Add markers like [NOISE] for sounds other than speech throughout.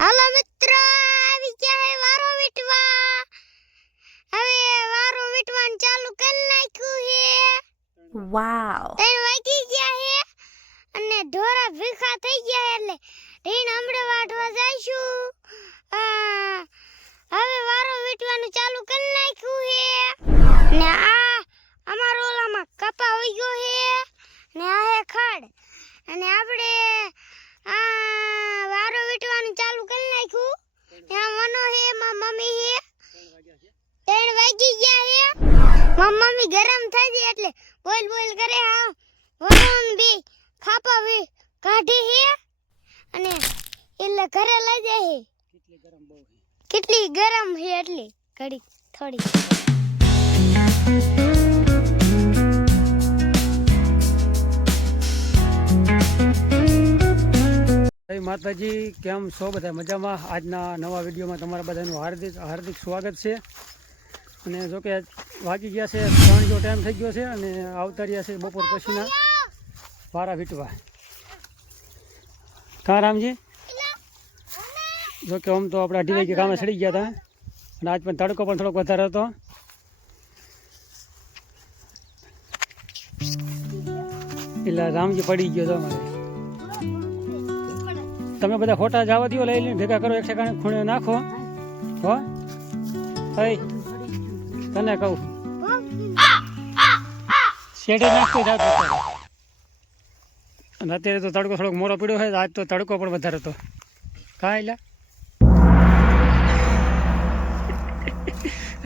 હાલો મિત્રો આવી ગયા હે વારો વીટવા. હવે વારો વીટવાનું ચાલુ કરી નાખ્યું હે. વાવ. ત્રણ વાગી ગયા હે અને ઢોરા ભીખા થઈ ગયા એટલે ઢીણ હમણે વાટવા જઈશું આ, હવે વારો વીટવાનું ચાલુ કરી નાખ્યું હે ને આ અમારો ઓલામાં કપા હોઈ ગયો હે ને આ હે ખડ અને આપણે આ વારો વીટવાનું ચાલુ કરી નાખ્યું ત્યાં મનો હે માં મમ્મી હે ત્રણ વાગી ગયા હે માં મમ્મી ગરમ થઈ ગઈ એટલે બોલ બોલ કરે હા. વરુણ બી ખાપા બી કાઢી હે અને એટલે ઘરે લઈ જાય હે. કેટલી ગરમ હે. એટલી ઘડી થોડી માતાજી કેમ છો બધા? મજામાં? આજના નવા વિડીયોમાં તમારા બધાનું હાર્દિક હાર્દિક સ્વાગત છે. અને જોકે વાગી ગયા છે, ત્રણ જો ટાઈમ થઈ ગયો છે અને આવતા રહ્યા છે બપોર પછીના વારા વીટવા. કાં રામજી? જોકે આમ તો આપણે અઢી વાગે કામે સડી ગયા હતા અને આજ પણ તડકો પણ થોડોક વધારે હતો. એટલે રામજી પડી ગયો હતો અમારે. તમે બધા ફોટા જવા દો લઈ લઈને ભેગા કરો એક ઠેકાણે ખૂણે નાખો. હો? હઈ. તને કહું શેઠે નાખતો અત્યારે અને અત્યારે તો તડકો થોડોક મોરો પીડ્યો હોય આજ તો તડકો પણ વધારે હતો. કાં [LAUGHS]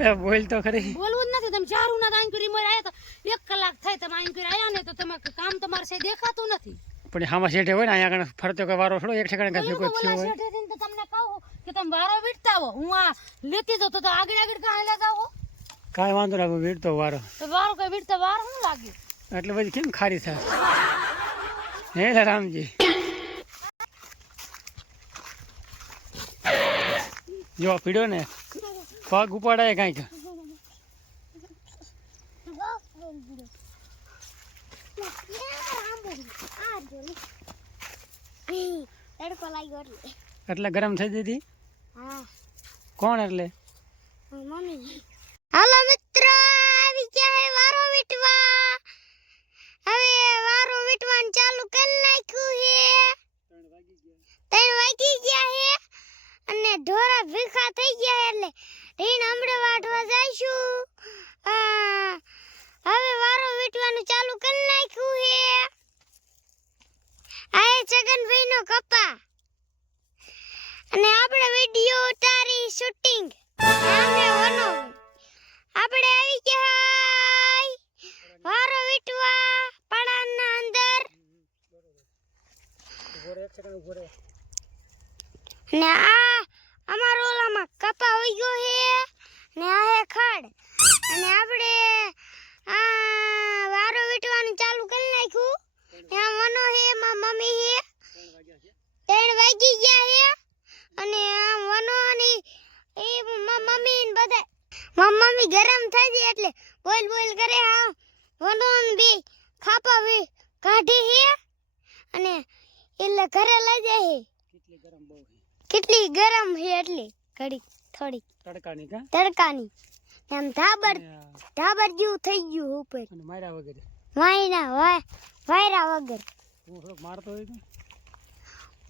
એટલે બોલ તો ખરી. બોલવું જ નથી તમે ચાર ના આઈન કરી મર આયા તો એક કલાક થાય તમે આઈન કરી આયા ને તો તમે કામ તમારે છે દેખાતું નથી. પણ હામાં શેઠે હોય ને અહીંયા આગળ ફરતો કોઈ વારો થોડો એક ઠેકાણે કાંઈ કોઈ થયો હોય. તો તમને કહું કે તમે વારો વીટતા હો હું આ લેતી તો તો આગળ આગળ કાંઈ હો. કાંઈ વાંધો ના વીડતો વારો. વારો કઈ વીડતો વાર શું લાગ્યું? એટલે પછી કેમ ખારી થાય? હે રામજી. જો પીડ્યો ને. પગ ઉપાડાય કાંઈક. એટલે એટલે ગરમ થઈ દીધી હા. કોણ એટલે? મમ્મી. હાલો મિત્રો આવી ગયા વારો વીટવા. હવે વારો વીટવાનું ચાલુ કરી નાખ્યું હે ત્રણ વાગી ગયા હે અને ઢોરા ભીખા થઈ ગયા એટલે રીણ હમણે વાટવા જઈશું. હવે વારો વીટવાનું ચાલુ કરી નાખ્યું હે આ છગનભાઈ નો કપા. અને આપણે વીડિયો ઉતારી શૂટિંગ આપણે વનો. આપણે આવી ગયા વારો વીટવા પડાના અંદર. ને આ અમારો ઓલામાં કપા હોઈ ગયો હે ને આ હે ખડ અને આપણે આ વારો વીટવાનું ચાલુ કરી નાખ્યું ત્યાં મનો હે માં મમ્મી હે ત્રણ વાગી ગયા હે અને આ વનો ની એ મ- મમ્મી ને બધા મ- મમ્મી ગરમ થઈ ગઈ એટલે બોલ બોલ કરે હા વનો ને બી ખાપા બી કાઢી હે અને એટલે ઘરે લઈ જાય હે કેટલી ગરમ છે એટલી ઘડી થોડી તડકાની કા? તડકાની. એમ ધાબર ધાબર જેવું થઈ ગયું ઉપર. માર્યા વગેરે. વાયરા વાય વાયરા વગર. હું મારતો હોય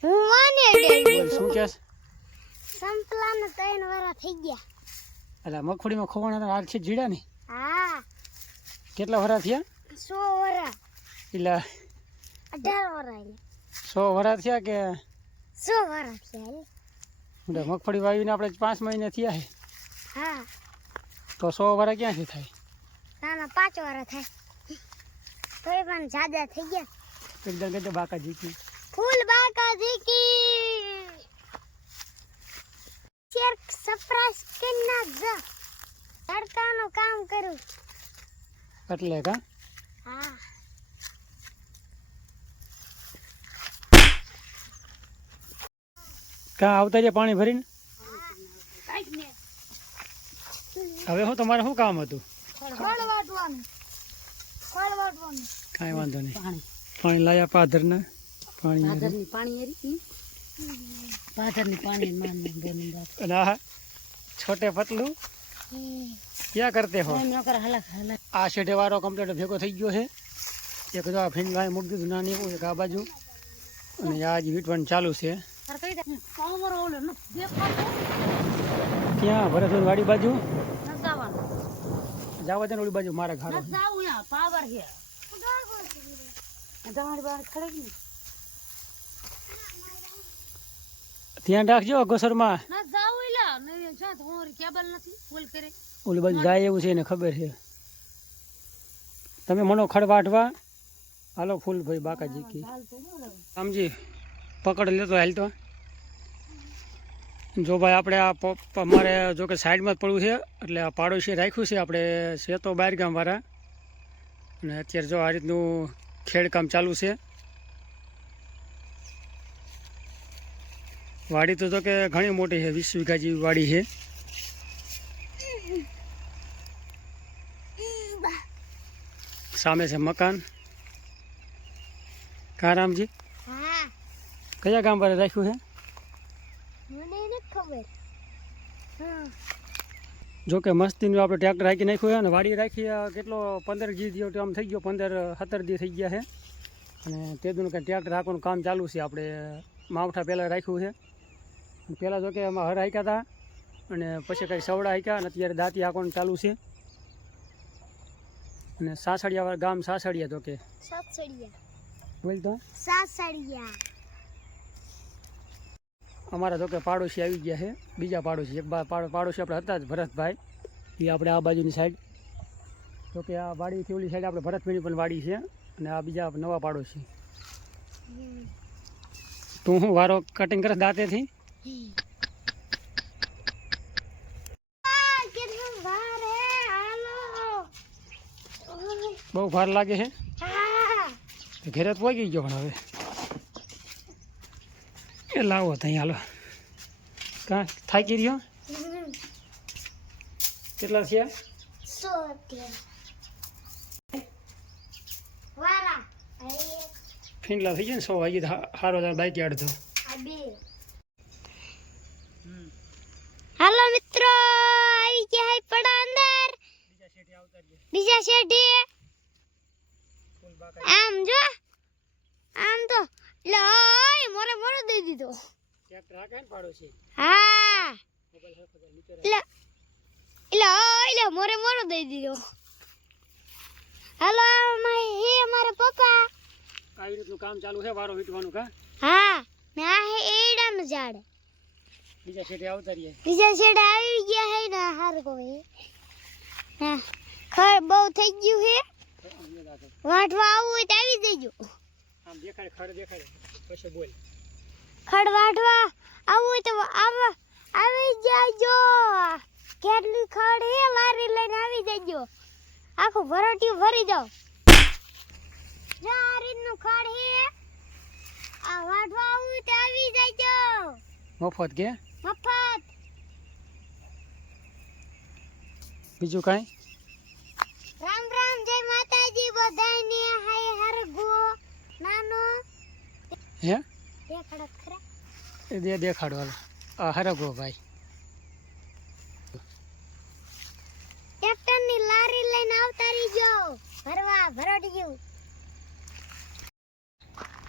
હું વાને શું કહેશ? સંપલાને ત્રણ વરા થઈ ગયા. એટલે મગફળીમાં ખોવાણા તો હાલ છે જીડા ને. હા. કેટલા વરા થયા? સો વરા. એટલે અઢાર વરા સો વરા થયા કે 100 વરા થયા મગફળી વાવીને આપણે પાંચ મહિને થયા છે. હા. તો સો વરા ક્યાંથી થાય? ના પાંચ વરા થાય. કોઈ પણ જાદા થઈ ગયા. એકદમ કહેતો બાકા જીકી ફૂલ બાકા જીકી શેર સફરાશ કરી નાખજો તડકાનું કામ કરું એટલે કા? હા. કાં આવતા છે પાણી ભરીને? હવે હું તમારે શું કામ હતું? કાંઈ વાંધો નહીં. પાણી. લાયા પાધરના? પાણી પાણી છોટે પતલું? ક્યાં કરતે હો? આ શેઠે વારો કમ્પ્લીટ ભેગો થઈ ગયો છે. એક જો આ ફીંડલાએ મૂકી દીધું નાની એવું એક આ બાજુ. અને આજ વીટવાનું ચાલુ છે. ક્યાં? ભરતભાઈ વાડી બાજુ? જવા દે ઓલી બાજુ મારા ઘર પાવરની ધ્યાન રાખજો અગોસરમાં. ઓલી બાજુ જાય એવું છે એને ખબર છે. તમે મનો ખડવાટવા. હાલો ફૂલ ભાઈ બાકાજી કી. સમજી પકડ લેતો હાલ તો. જો ભાઈ આપણે આ અમારે જો કે સાઈડમાં જ પડવું છે, એટલે આ પાડોશી રાખ્યું છે, આપણે છે તો બહાર ગામવાળા અને અત્યારે જો આ રીતનું ખેડકામ ચાલુ છે. વાડી તો જો કે ઘણી મોટી છે, વીસ વીઘા જેવી વાડી છે. સામે છે મકાન. કા રામજી? હા કયા ગામ પર રાખ્યું છે? મને નથી ખબર. જો કે મસ્તીનું આપણે ટ્રેક્ટર રાખી નાખ્યું છે અને વાડી રાખી કેટલો પંદર જી જેવો આમ થઈ ગયો પંદર સત્તર દી થઈ ગયા છે. અને તે દુનું ટ્રેક્ટર રાખવાનું કામ ચાલુ છે આપણે માવઠા પહેલાં રાખ્યું છે. પહેલાં જો કે એમાં હર હાંક્યા હતા અને પછી કંઈ સવડા હાંક્યા અને અત્યારે દાંતી હાંકવાનું ચાલુ છે. અને સાસડિયા ગામ સાસડિયા તો કે? સાસડિયા. બોલ તો. સાતસડિયા અમારા તો કે પાડોશી આવી ગયા છે બીજા પાડોશી. એક પાડોશી આપણે હતા જ ભરતભાઈ. એ આપણે આ બાજુની સાઈડ તો કે આ વાડીથી ઓલી સાઈડ આપણે ભરતભાઈની પણ વાડી છે અને આ બીજા નવા પાડોશી. તું હું વારો કટિંગ કરે દાંતેથી? બહુ ભાર લાગે છે? ઘેરે તો પહોંચી ગયો પણ હવે. એ લાવો ત્યાં હાલો. કાં થાકી રહ્યો? કેટલા થયા અરે ફીંડલા થઈ ગયા ને સો વાગી સારો બાઈક અડધો આ બે હાલો મિત્રો આવી ગયા પડા અંદર. બીજા શેઠી આમ જો આમ તો લય મોરે મોરો દઈ દીધો. ટ્રેક્ટર હાકે પાડો છે? હા. એટલે એટલે લે મોરે મોરો દઈ દીધો. હાલો માય હે મારા પપ્પા. આવી રીતનું કામ ચાલુ છે વારો વીટવાનું કા? હા ને આ હે એડામ ઝાડ. બીજા છેડે આવતા રહીએ. બીજા છેડે આવી ગયા હે ને હાર કોઈ હા ખર બહુ થઈ ગયું હે. વાટવા આવું હોય તો દેખાડે ખડ દેખાડે. પછી બોલ. ખડ વાટવા આવું તો આવ. આવી જાજો. કેટલી ખડ હે લારી લઈને આવી જજો. આખું ભરટિયું ભરી જાવ જો આ રીતનું ખડ હે. આ વાટવા આવું તો આવી જજો. મફત કે? મફત. બીજું કાંઈ રામ રામ જય માતાજી બધાને હાય હરગો નાનો હે? દે દેખાડો હાલો આ હરગો ભાઈ. ટ્રેક્ટરની લારી લઈને આવતા રહીજો. ભરવા ભરોડિયું.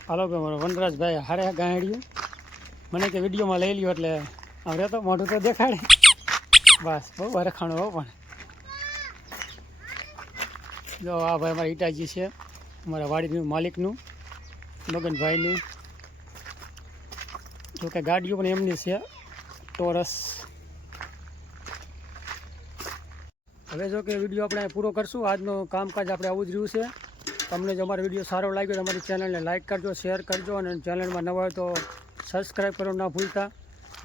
હાલો કે મારો વનરાજભાઈ હારે ગાંડ્યું. મને કે વિડીયોમાં લઈ લ્યો એટલે હવે તો મોઢું તો દેખાડે. બસ બહુ હરખાણું હો પણ. જો આ ભાઈ અમારા ઈટાજી છે અમારા વાડીનું માલિકનું મગનભાઈનું. જો કે ગાડીઓ પણ એમની છે. ટોરસ. હવે જો કે વીડિયો આપણે પૂરો કરશું. આજનું કામકાજ આપણે આવું જ રહ્યું છે. તમને જો અમારો વીડિયો સારો લાગ્યો તો અમારી ચેનલને લાઇક કરજો શેર કરજો અને ચેનલમાં નવા હોય તો સબસ્ક્રાઈબ કરવાનું ના ભૂલતા.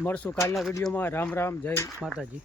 મળશું કાલના વિડીયોમાં. રામ રામ. જય માતાજી.